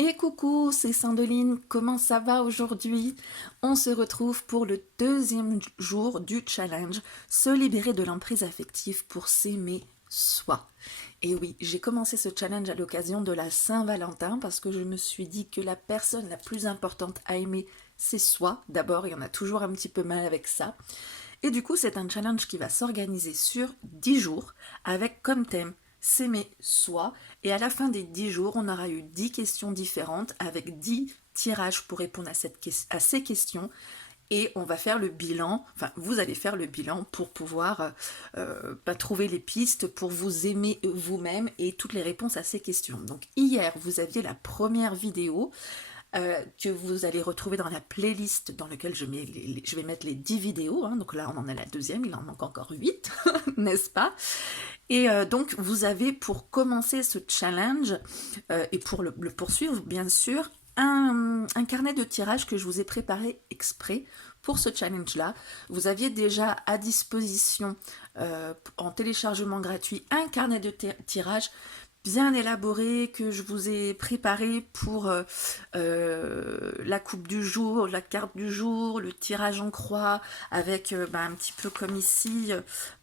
Et coucou, c'est Sandeline, comment ça va aujourd'hui? On se retrouve pour le deuxième jour du challenge Se libérer de l'emprise affective pour s'aimer soi. Et oui, j'ai commencé ce challenge à l'occasion de la Saint-Valentin parce que je me suis dit que la personne la plus importante à aimer, c'est soi. D'abord, il y en a toujours un petit peu mal avec ça. Et du coup, c'est un challenge qui va s'organiser sur 10 jours avec comme thème s'aimer soi. Et à la fin des 10 jours, on aura eu 10 questions différentes avec 10 tirages pour répondre à ces questions. Et on va faire le bilan, enfin vous allez faire le bilan pour pouvoir trouver les pistes pour vous aimer vous-même et toutes les réponses à ces questions. Donc hier, vous aviez la première vidéo que vous allez retrouver dans la playlist dans laquelle je vais mettre les 10 vidéos. Hein. Donc là, on en a la deuxième, il en manque encore 8, n'est-ce pas? Et donc, vous avez pour commencer ce challenge, et pour le poursuivre, bien sûr, un carnet de tirage que je vous ai préparé exprès pour ce challenge-là. Vous aviez déjà à disposition, en téléchargement gratuit, un carnet de tirage bien élaboré que je vous ai préparé pour la coupe du jour, la carte du jour, le tirage en croix, avec un petit peu comme ici,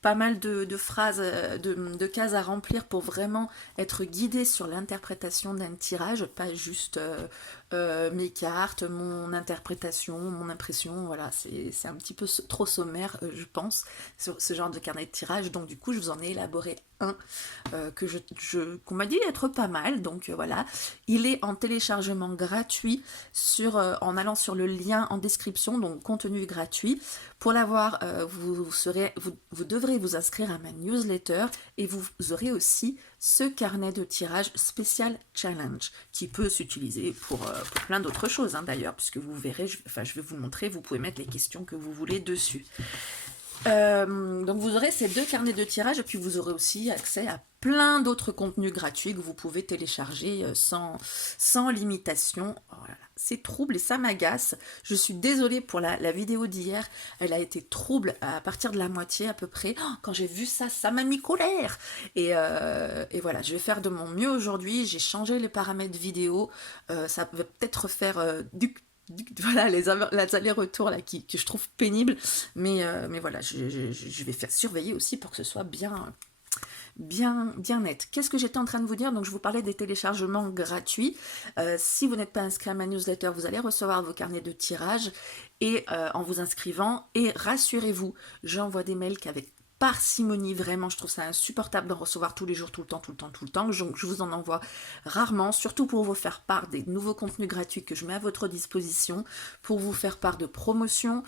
pas mal de phrases, de cases à remplir pour vraiment être guidé sur l'interprétation d'un tirage, pas juste mes cartes, mon interprétation, mon impression, voilà, c'est un petit peu trop sommaire, je pense, sur ce genre de carnet de tirage, donc du coup je vous en ai élaboré un qu'on m'a dit être pas mal, donc voilà, il est en téléchargement gratuit en allant sur le lien en description, donc contenu gratuit. Pour l'avoir, vous devrez vous inscrire à ma newsletter et vous aurez aussi ce carnet de tirage spécial challenge qui peut s'utiliser pour plein d'autres choses, hein, d'ailleurs, puisque vous verrez, je vais vous montrer, vous pouvez mettre les questions que vous voulez dessus. Donc vous aurez ces deux carnets de tirage et puis vous aurez aussi accès à plein d'autres contenus gratuits que vous pouvez télécharger sans limitation. Oh là là, c'est trouble et ça m'agace. Je suis désolée pour la vidéo d'hier, elle a été trouble à partir de la moitié à peu près. Oh, quand j'ai vu ça, ça m'a mis colère. Et voilà, je vais faire de mon mieux aujourd'hui. J'ai changé les paramètres vidéo. Ça va peut-être faire voilà les allers-retours là que je trouve pénibles, mais voilà, je vais faire surveiller aussi pour que ce soit bien net. Qu'est-ce que j'étais en train de vous dire? Donc je vous parlais des téléchargements gratuits. Si vous n'êtes pas inscrit à ma newsletter, vous allez recevoir vos carnets de tirage et en vous inscrivant. Et rassurez-vous, j'envoie des mails qu'avec parcimonie, vraiment, je trouve ça insupportable d'en recevoir tous les jours, tout le temps. Donc je vous en envoie rarement, surtout pour vous faire part des nouveaux contenus gratuits que je mets à votre disposition, pour vous faire part de promotions,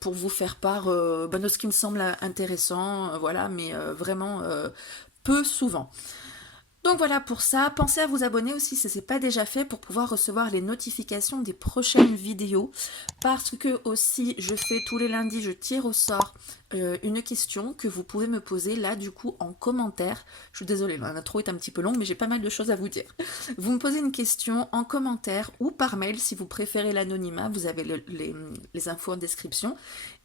pour vous faire part de ce qui me semble intéressant, voilà, mais vraiment peu souvent. Donc voilà pour ça, pensez à vous abonner aussi si ce n'est pas déjà fait pour pouvoir recevoir les notifications des prochaines vidéos, parce que aussi je fais tous les lundis, je tire au sort une question que vous pouvez me poser là du coup en commentaire. Je suis désolée, l'intro est un petit peu longue mais j'ai pas mal de choses à vous dire. Vous me posez une question en commentaire ou par mail si vous préférez l'anonymat, vous avez les infos en description.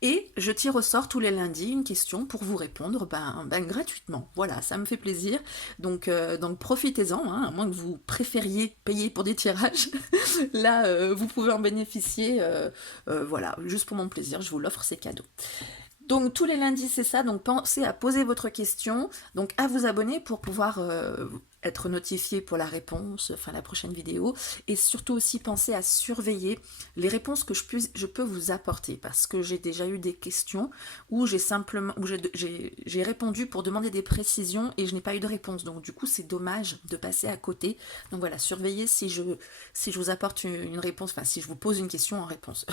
Et je tire au sort tous les lundis une question pour vous répondre gratuitement. Voilà, ça me fait plaisir. Donc profitez-en, hein, à moins que vous préfériez payer pour des tirages. Là, vous pouvez en bénéficier. Voilà, juste pour mon plaisir, je vous l'offre, ces cadeaux. Donc tous les lundis c'est ça, donc pensez à poser votre question, donc à vous abonner pour pouvoir être notifié pour la réponse, enfin la prochaine vidéo, et surtout aussi pensez à surveiller les réponses que je peux vous apporter, parce que j'ai déjà eu des questions où j'ai répondu pour demander des précisions et je n'ai pas eu de réponse, donc du coup c'est dommage de passer à côté. Donc voilà, surveillez si je vous apporte une réponse, enfin si je vous pose une question en réponse.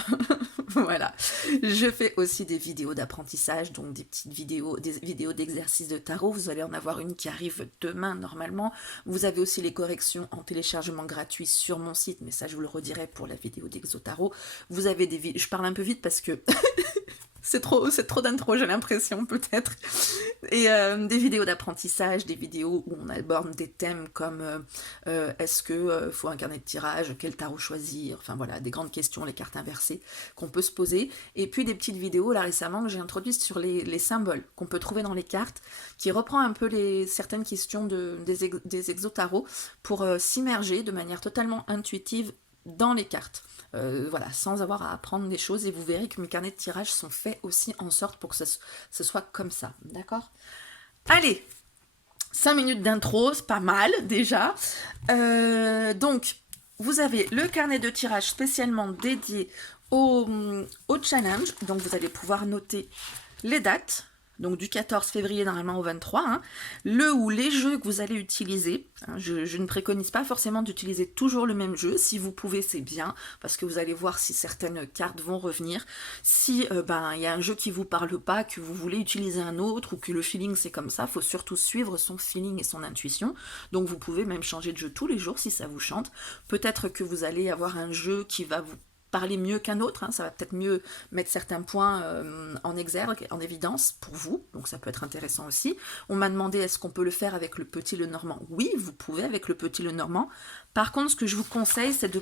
Voilà, je fais aussi des vidéos d'apprentissage, donc des vidéos d'exercices de tarot. Vous allez en avoir une qui arrive demain normalement. Vous avez aussi les corrections en téléchargement gratuit sur mon site, mais ça je vous le redirai pour la vidéo d'Exotarot. Vous avez je parle un peu vite parce que c'est trop d'intro, j'ai l'impression, peut-être. Et des vidéos d'apprentissage, des vidéos où on aborde des thèmes comme est-ce que faut un carnet de tirage, quel tarot choisir, enfin voilà, des grandes questions, les cartes inversées qu'on peut se poser. Et puis des petites vidéos, là récemment, que j'ai introduites sur les symboles qu'on peut trouver dans les cartes, qui reprend un peu certaines questions des exotarots pour s'immerger de manière totalement intuitive dans les cartes. Voilà, sans avoir à apprendre des choses, et vous verrez que mes carnets de tirage sont faits aussi en sorte pour que ce soit comme ça, d'accord? Allez, 5 minutes d'intro, c'est pas mal déjà. Donc, vous avez le carnet de tirage spécialement dédié au challenge, donc vous allez pouvoir noter les dates, donc du 14 février normalement au 23, hein, le ou les jeux que vous allez utiliser. Hein, je ne préconise pas forcément d'utiliser toujours le même jeu. Si vous pouvez, c'est bien, parce que vous allez voir si certaines cartes vont revenir. Si il y a un jeu qui vous parle pas, que vous voulez utiliser un autre, ou que le feeling c'est comme ça, il faut surtout suivre son feeling et son intuition. Donc vous pouvez même changer de jeu tous les jours si ça vous chante. Peut-être que vous allez avoir un jeu qui va vous parler mieux qu'un autre, hein, ça va peut-être mieux mettre certains points en exergue, en évidence pour vous, donc ça peut être intéressant aussi. On m'a demandé est-ce qu'on peut le faire avec le petit Lenormand. Oui, vous pouvez avec le petit Lenormand. Par contre, ce que je vous conseille, c'est de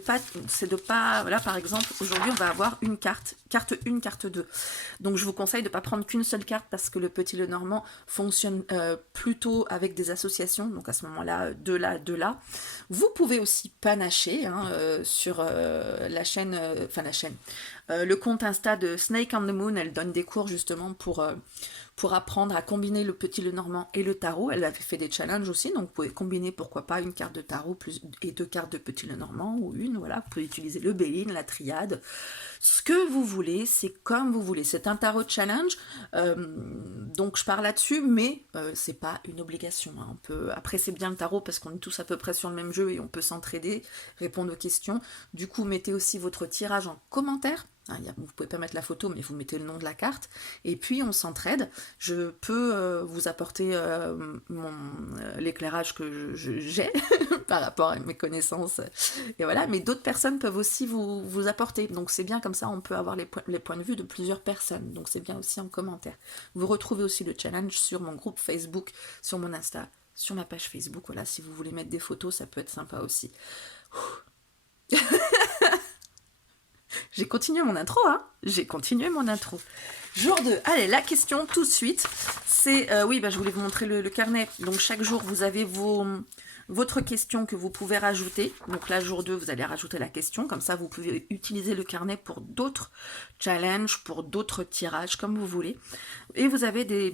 pas, voilà, par exemple, aujourd'hui on va avoir une carte 1, carte 2. Donc je vous conseille de ne pas prendre qu'une seule carte parce que le petit Lenormand fonctionne plutôt avec des associations, donc à ce moment-là, de là. Vous pouvez aussi panacher hein, sur la chaîne, le compte Insta de Snake on the Moon. Elle donne des cours justement pour apprendre à combiner le petit Lenormand et le tarot. Elle avait fait des challenges aussi, donc vous pouvez combiner pourquoi pas une carte de tarot et 2 cartes de petit Lenormand, ou une, voilà, vous pouvez utiliser le Béline, la triade, ce que vous voulez, c'est comme vous voulez. C'est un tarot challenge, donc je parle là-dessus, mais c'est pas une obligation. Hein. Après, c'est bien le tarot parce qu'on est tous à peu près sur le même jeu et on peut s'entraider, répondre aux questions. Du coup, mettez aussi votre tirage en commentaire. Vous pouvez pas mettre la photo, mais vous mettez le nom de la carte. Et puis, on s'entraide. Je peux vous apporter l'éclairage que j'ai par rapport à mes connaissances. Et voilà. Mais d'autres personnes peuvent aussi vous apporter. Donc, c'est bien comme ça, on peut avoir les points de vue de plusieurs personnes. Donc, c'est bien aussi en commentaire. Vous retrouvez aussi le challenge sur mon groupe Facebook, sur mon Insta, sur ma page Facebook. Voilà, si vous voulez mettre des photos, ça peut être sympa aussi. J'ai continué mon intro, hein. J'ai continué mon intro. Jour 2. Allez, la question tout de suite, c'est... je voulais vous montrer le carnet. Donc, chaque jour, vous avez votre question que vous pouvez rajouter. Donc là, jour 2, vous allez rajouter la question. Comme ça, vous pouvez utiliser le carnet pour d'autres challenges, pour d'autres tirages, comme vous voulez. Et vous avez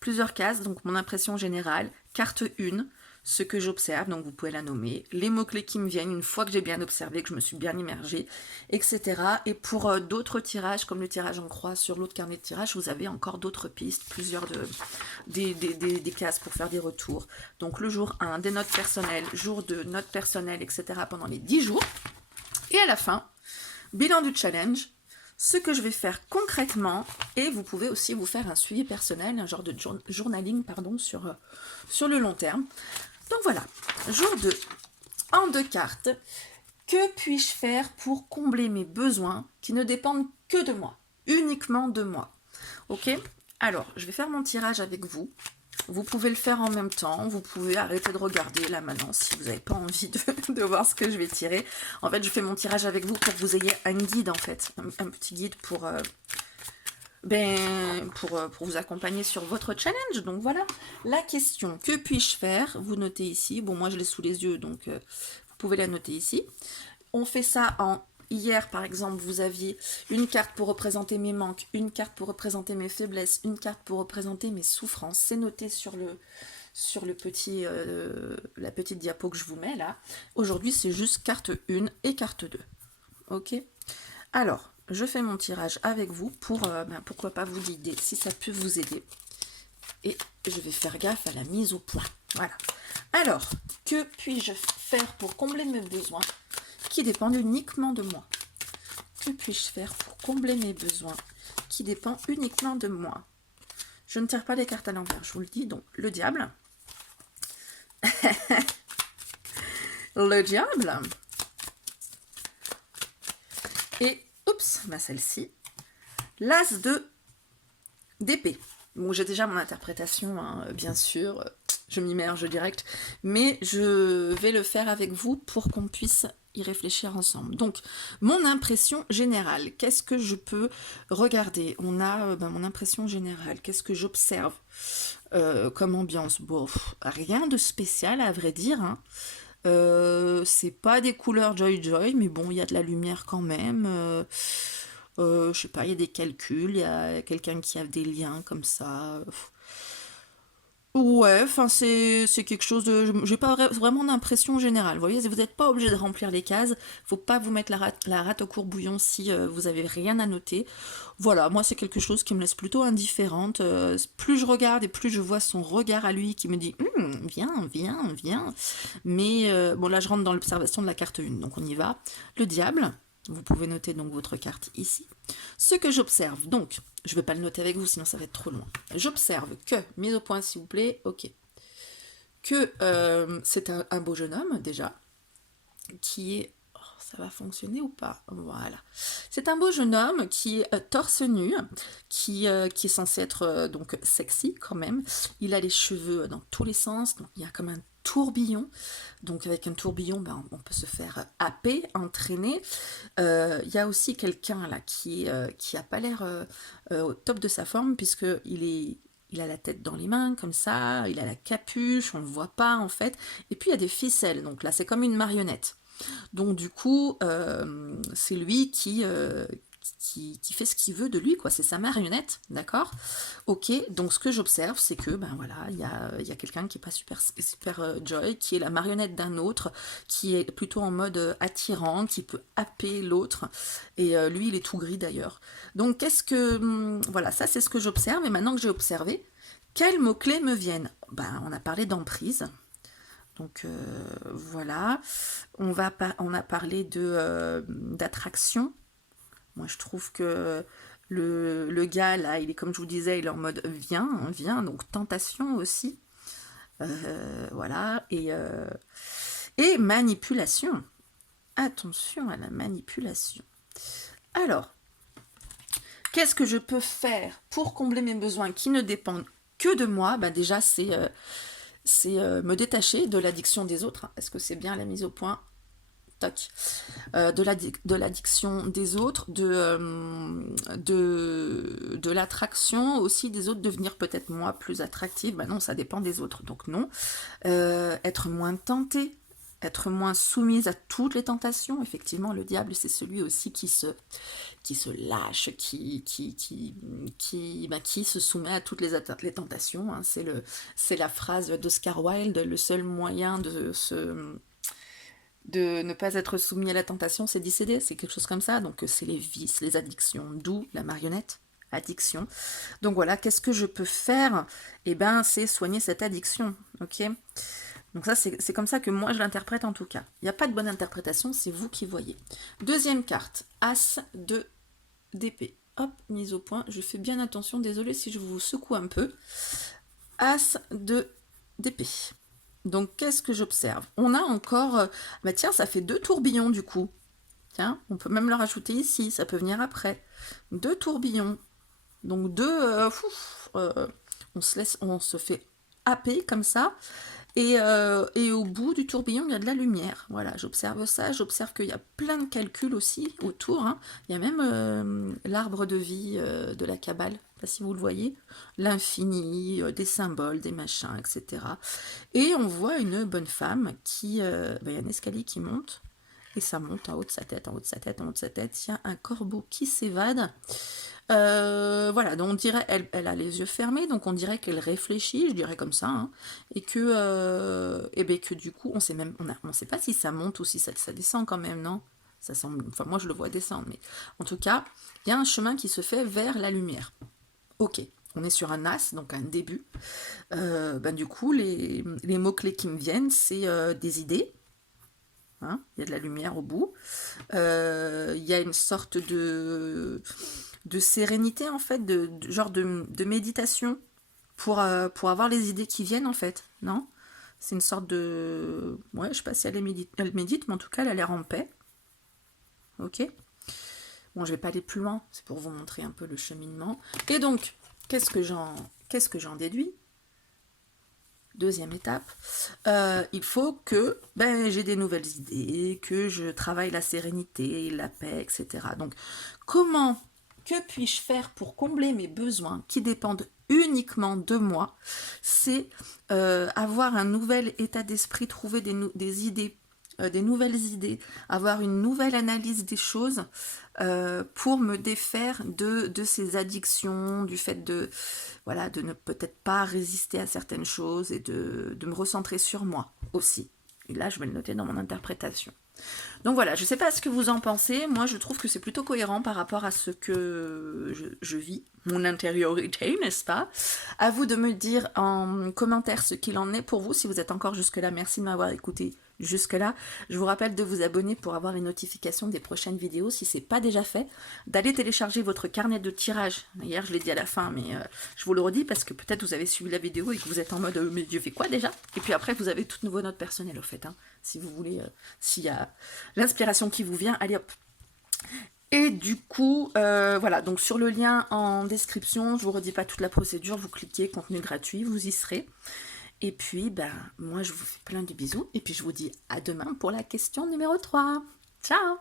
plusieurs cases. Donc, mon impression générale, carte 1, ce que j'observe, donc vous pouvez la nommer, les mots-clés qui me viennent une fois que j'ai bien observé, que je me suis bien immergée, etc. Et pour d'autres tirages, comme le tirage en croix sur l'autre carnet de tirage, vous avez encore d'autres pistes, plusieurs des cases pour faire des retours. Donc le jour 1, des notes personnelles, jour 2, notes personnelles, etc. pendant les 10 jours. Et à la fin, bilan du challenge, ce que je vais faire concrètement, et vous pouvez aussi vous faire un suivi personnel, un genre de journaling sur le long terme. Donc voilà, jour 2, en 2 cartes, que puis-je faire pour combler mes besoins qui ne dépendent que de moi, uniquement de moi. Ok? Alors, je vais faire mon tirage avec vous. Vous pouvez le faire en même temps, vous pouvez arrêter de regarder là maintenant si vous n'avez pas envie de voir ce que je vais tirer. En fait, je fais mon tirage avec vous pour que vous ayez un guide en fait, un petit guide pour vous accompagner sur votre challenge. Donc voilà, la question, que puis-je faire? Vous notez ici, bon moi je l'ai sous les yeux donc vous pouvez la noter ici. On fait ça hier, par exemple, vous aviez une carte pour représenter mes manques, une carte pour représenter mes faiblesses, une carte pour représenter mes souffrances. C'est noté sur la petite diapo que je vous mets là. Aujourd'hui, c'est juste carte 1 et carte 2. Ok? Alors, je fais mon tirage avec vous pour, pourquoi pas vous guider, si ça peut vous aider. Et je vais faire gaffe à la mise au point. Voilà. Alors, que puis-je faire pour combler mes besoins qui dépendent uniquement de moi? Que puis-je faire pour combler mes besoins qui dépendent uniquement de moi? Je ne tire pas les cartes à l'envers, je vous le dis. Donc, le diable. Le diable. Et, oups, celle-ci. L'as de d'épée. Bon, j'ai déjà mon interprétation, hein, bien sûr, je m'immerge direct, mais je vais le faire avec vous pour qu'on puisse y réfléchir ensemble. Donc, mon impression générale, qu'est-ce que je peux regarder? On a mon impression générale, qu'est-ce que j'observe comme ambiance? Bon, rien de spécial à vrai dire, hein. C'est pas des couleurs Joy Joy, mais bon, il y a de la lumière quand même. Je sais pas, il y a des calculs, il y a quelqu'un qui a des liens comme ça. Ouais, enfin c'est quelque chose de... J'ai pas vraiment d'impression générale. Vous voyez, vous n'êtes pas obligé de remplir les cases. Faut pas vous mettre la rate au courbouillon si vous avez rien à noter. Voilà, moi c'est quelque chose qui me laisse plutôt indifférente. Plus je regarde et plus je vois son regard à lui qui me dit viens, viens, viens. Mais bon, là je rentre dans l'observation de la carte 1, donc on y va. Le diable, vous pouvez noter donc votre carte ici. Ce que j'observe, donc, je ne vais pas le noter avec vous, sinon ça va être trop loin. J'observe que, mise au point s'il vous plaît, ok, que c'est un beau jeune homme déjà, qui est... oh, ça va fonctionner ou pas? Voilà. C'est un beau jeune homme qui est torse nu, qui est censé être donc sexy quand même. Il a les cheveux dans tous les sens, donc il y a comme un tourbillon. Donc avec un tourbillon, ben, on peut se faire happer, entraîner. Il y a aussi quelqu'un là qui a pas l'air au top de sa forme, il a la tête dans les mains comme ça, il a la capuche, on le voit pas en fait. Et puis il y a des ficelles, donc là c'est comme une marionnette. Donc du coup, c'est lui qui fait ce qu'il veut de lui, quoi. C'est sa marionnette, d'accord? Ok, donc ce que j'observe, c'est que, ben voilà, il y a quelqu'un qui est pas super joy, qui est la marionnette d'un autre, qui est plutôt en mode attirant, qui peut happer l'autre, et lui, il est tout gris d'ailleurs. Donc voilà, ça c'est ce que j'observe, et maintenant que j'ai observé, quels mots-clés me viennent? Ben, on a parlé d'emprise. Donc voilà, on a parlé d'attraction. Moi je trouve que le gars là, il est comme je vous disais, il est en mode viens, viens, donc tentation aussi. Voilà, et manipulation. Attention à la manipulation. Alors, qu'est-ce que je peux faire pour combler mes besoins qui ne dépendent que de moi? Bah déjà, c'est me détacher de l'addiction des autres. Est-ce que c'est bien la mise au point? Toc. De l'addiction des autres, de l'attraction aussi des autres, devenir peut-être moi plus attractive. Ben non, ça dépend des autres, donc non. Être moins tentée, être moins soumise à toutes les tentations. Effectivement, le diable, c'est celui aussi qui se lâche, qui se soumet à toutes les tentations. Hein. C'est la phrase d'Oscar Wilde, le seul moyen de ne pas être soumis à la tentation, c'est d'y céder, c'est quelque chose comme ça. Donc c'est les vices, les addictions, d'où la marionnette, addiction. Donc voilà, qu'est-ce que je peux faire? Eh ben, c'est soigner cette addiction, ok? Donc ça, c'est comme ça que moi je l'interprète en tout cas. Il n'y a pas de bonne interprétation, c'est vous qui voyez. Deuxième carte, As de d'épée. Hop, mise au point. Je fais bien attention, désolé si je vous secoue un peu. As de d'épée. Donc qu'est-ce que j'observe? On a encore... bah tiens, ça fait 2 tourbillons du coup. Tiens, on peut même le rajouter ici, ça peut venir après. 2 tourbillons. Donc on se fait happer comme ça. Et au bout du tourbillon, il y a de la lumière. Voilà, j'observe ça. J'observe qu'il y a plein de calculs aussi autour. Hein. Il y a même l'arbre de vie de la Kabbale. Je sais pas si vous le voyez. L'infini, des symboles, des machins, etc. Et on voit une bonne femme qui... il y a un escalier qui monte. Et ça monte en haut de sa tête, en haut de sa tête, en haut de sa tête. Il y a un corbeau qui s'évade. Voilà, donc on dirait, elle a les yeux fermés, donc on dirait qu'elle réfléchit, je dirais comme ça, hein, et que du coup, on sait pas si ça monte ou si ça descend quand même, non? Ça semble, enfin moi je le vois descendre, mais en tout cas, il y a un chemin qui se fait vers la lumière. Ok, on est sur un as, donc un début. Du coup, les mots-clés qui me viennent, c'est des idées. Hein, il y a de la lumière au bout. Il y a une sorte de sérénité en fait, genre de méditation pour avoir les idées qui viennent en fait, non? C'est une sorte de... Ouais, je sais pas si elle médite, mais en tout cas elle a l'air en paix. Ok. Bon, je vais pas aller plus loin, c'est pour vous montrer un peu le cheminement. Et donc, qu'est-ce que j'en déduis? Deuxième étape, il faut que j'ai des nouvelles idées, que je travaille la sérénité, la paix, etc. Donc, que puis-je faire pour combler mes besoins qui dépendent uniquement de moi? C'est avoir un nouvel état d'esprit, trouver des idées, des nouvelles idées, avoir une nouvelle analyse des choses pour me défaire de ces addictions, du fait voilà, de ne peut-être pas résister à certaines choses et de me recentrer sur moi aussi. Et là, je vais le noter dans mon interprétation. Donc voilà, je ne sais pas ce que vous en pensez. Moi, je trouve que c'est plutôt cohérent par rapport à ce que je vis, mon intériorité, n'est-ce pas? À vous de me dire en commentaire ce qu'il en est pour vous. Si vous êtes encore jusque-là, merci de m'avoir écouté jusque-là. Je vous rappelle de vous abonner pour avoir les notifications des prochaines vidéos, si ce n'est pas déjà fait. D'aller télécharger votre carnet de tirage. Hier, je l'ai dit à la fin, mais je vous le redis parce que peut-être vous avez suivi la vidéo et que vous êtes en mode « mais Dieu fait quoi déjà ?» Et puis après, vous avez toutes vos notes personnelles au fait, hein, si vous voulez, s'il y a l'inspiration qui vous vient, allez hop. Et du coup, voilà, donc sur le lien en description, je vous redis pas toute la procédure, vous cliquez, contenu gratuit, vous y serez. Et puis, moi je vous fais plein de bisous, et puis je vous dis à demain pour la question numéro 3. Ciao!